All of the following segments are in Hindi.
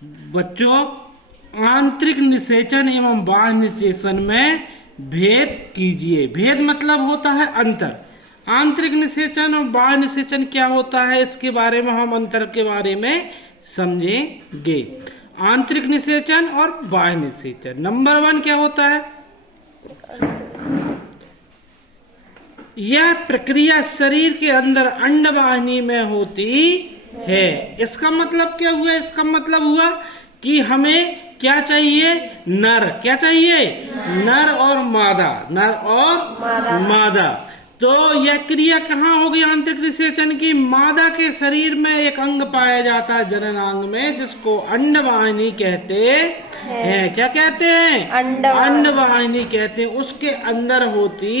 बच्चों, आंतरिक निषेचन एवं बाह्य निषेचन में भेद कीजिए। भेद मतलब होता है अंतर। आंतरिक निषेचन और बाह्य निषेचन क्या होता है, इसके बारे में हम अंतर के बारे में समझेंगे। आंतरिक निषेचन और बाह्य निषेचन। नंबर 1 क्या होता है? यह प्रक्रिया शरीर के अंदर अंडवाहिनी में होती है। इसका मतलब क्या हुआ? इसका मतलब हुआ कि हमें क्या चाहिए? नर। क्या चाहिए? नर और मादा। नर और मादा। तो यह क्रिया कहाँ होगी आंतरिक निषेचन की? मादा के शरीर में एक अंग पाया जाता है जननांग में, जिसको अंडवाहिनी कहते हैं। क्या कहते हैं? अंडवाहिनी कहते हैं। उसके अंदर होती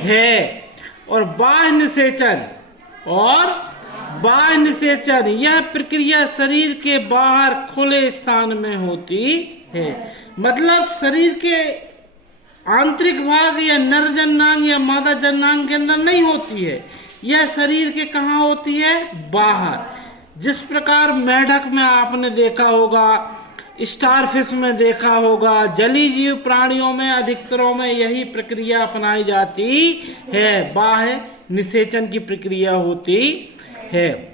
है। और बाह्य निषेचन यह प्रक्रिया शरीर के बाहर खुले स्थान में होती है। मतलब शरीर के आंतरिक भाग या नर जननांग या मादा जननांग के अंदर नहीं होती है। यह शरीर के कहाँ होती है? बाहर। जिस प्रकार मेढक में आपने देखा होगा, स्टारफिश में देखा होगा, जलीय जीव प्राणियों में अधिकतरों में यही प्रक्रिया अपनाई जाती है। बाह्य निषेचन की प्रक्रिया होती है।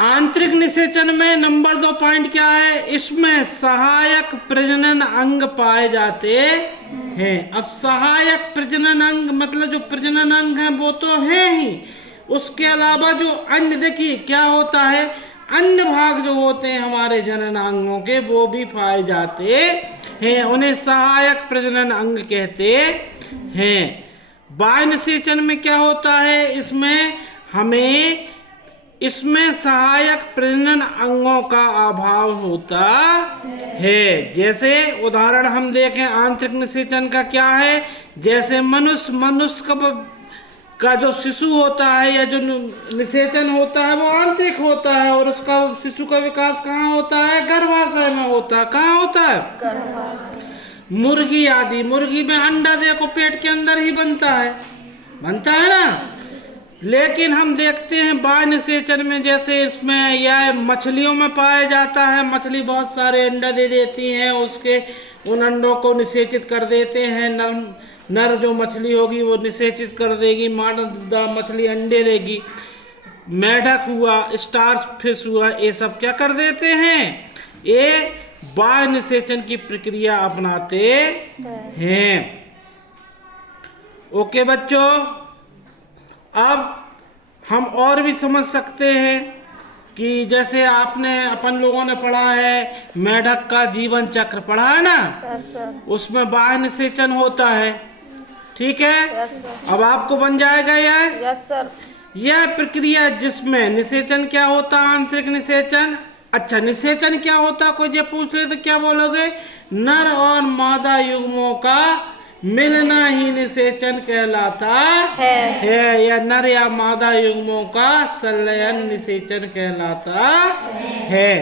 आंतरिक निषेचन में नंबर 2 पॉइंट क्या है? इसमें सहायक प्रजनन अंग पाए जाते हैं। अब सहायक प्रजनन अंग मतलब जो प्रजनन अंग है वो तो है ही, उसके अलावा जो अन्य, देखिए क्या होता है, अन्य भाग जो होते हैं हमारे जननांगों के वो भी पाए जाते हैं। उन्हें सहायक प्रजनन अंग कहते हैं। बाह्य निषेचन में क्या होता है? इसमें सहायक प्रजनन अंगों का अभाव होता है। जैसे उदाहरण हम देखें आंतरिक निषेचन का क्या है, जैसे मनुष्य का जो शिशु होता है या जो निषेचन होता है वो आंतरिक होता है, और उसका शिशु का विकास कहाँ होता है? गर्भाशय में होता है। कहाँ होता है? गर्भाशय। मुर्गी में अंडा देखो पेट के अंदर ही बनता है ना। लेकिन हम देखते हैं बाह्य निषेचन में, जैसे इसमें यह मछलियों में पाया जाता है। मछली बहुत सारे अंडा दे देती हैं, उन अंडों को निषेचित कर देते हैं। नर जो मछली होगी वो निषेचित कर देगी, मादा मछली अंडे देगी। मेढक हुआ, स्टारफिश हुआ, ये सब क्या कर देते हैं? ये बाह्य निषेचन की प्रक्रिया अपनाते हैं। ओके बच्चों, अब हम और भी समझ सकते हैं कि जैसे अपन लोगों ने पढ़ा है मेढक का जीवन चक्र, पढ़ा है ना? उसमें बाह्य निषेचन होता है। ठीक है? अब आपको बन जाएगा यह? Yes sir. यह प्रक्रिया जिसमें निषेचन क्या होता है? आंतरिक निषेचन। अच्छा, निषेचन क्या होता? कोई जब पूछ रहे तो क्या बोलोगे? नर और मादा युग्मों का मिलना ही निषेचन कहलाता है। या नर या मादा युग्मों का संलयन निषेचन कहलाता है।